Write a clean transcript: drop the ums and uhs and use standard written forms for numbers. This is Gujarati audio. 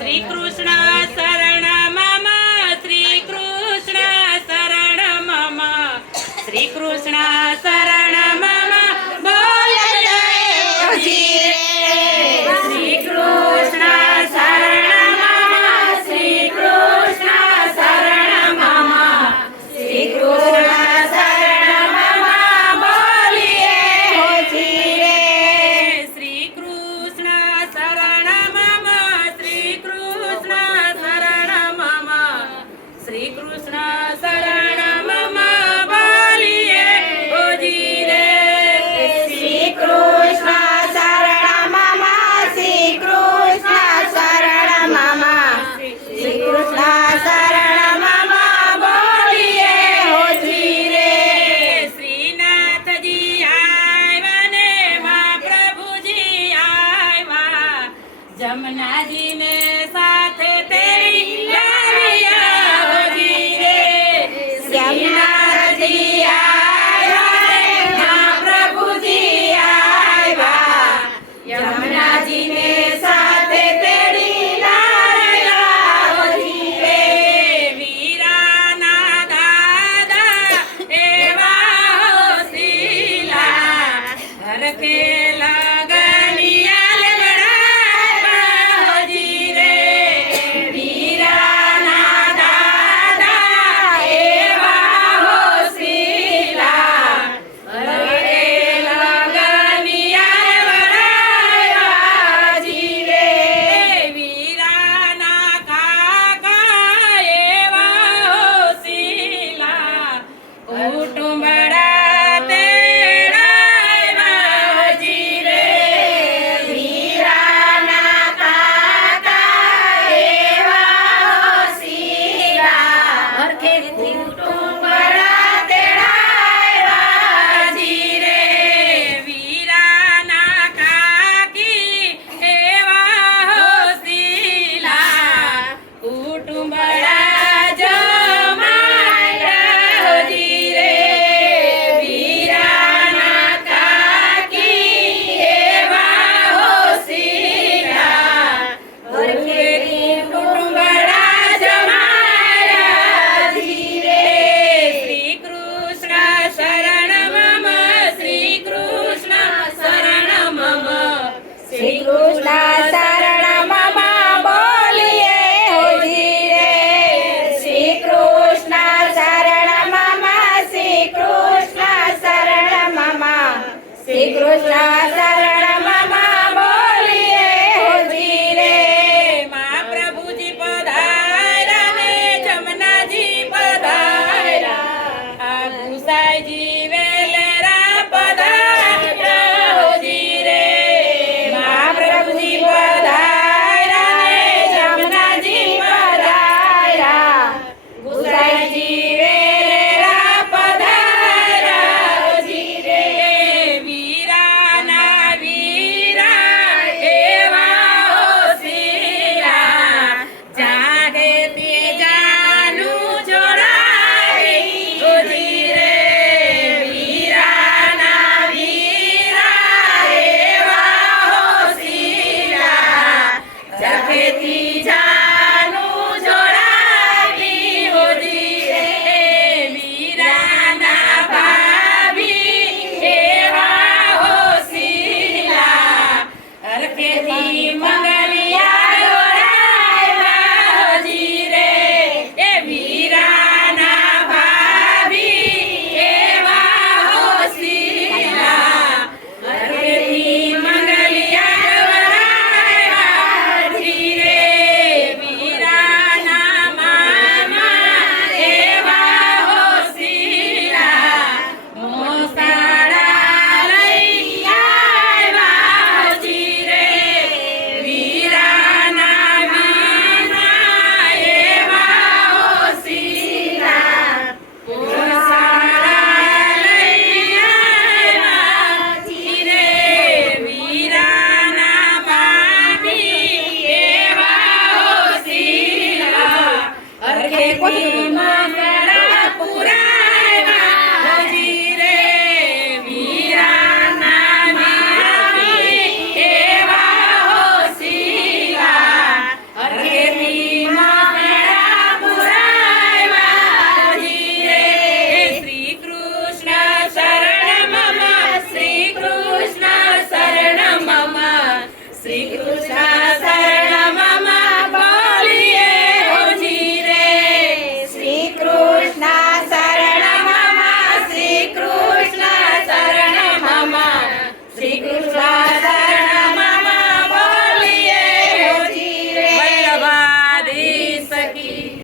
શ્રી કૃષ્ણ શરણ મમ શ્રી કૃષ્ણ શરણ મમ શ્રી કૃષ્ણ શરણ મમ બોલ જય શ્રી કૃષ્ણ શરણ મમ શ્રી કૃષ્ણ શરણ મમ શ્રી કૃષ્ણ શરણ મમ બોલીએ હોજી શ્રી કૃષ્ણ શરણ મમ શ્રી કૃષ્ણ શરણ મમ શ્રી કૃષ્ણ શરણ મમ બોલીએ હોજી રે શ્રી કૃષ્ણ શરણ મમ શ્રી કૃષ્ણ શરણ મમ શ્રી કૃષ્ણ શરણ મમ બોલીએ હોજી રે શ્રીનાથજી આવ્યા ને મહાપ્રભુજી આવ્યા જમનાજીને સાથે તેડી લાવ્યા હોજી રે શ્રીનાથજી આવ્યા ને મહાપ્રભુજી આવ્યા જમનાજીને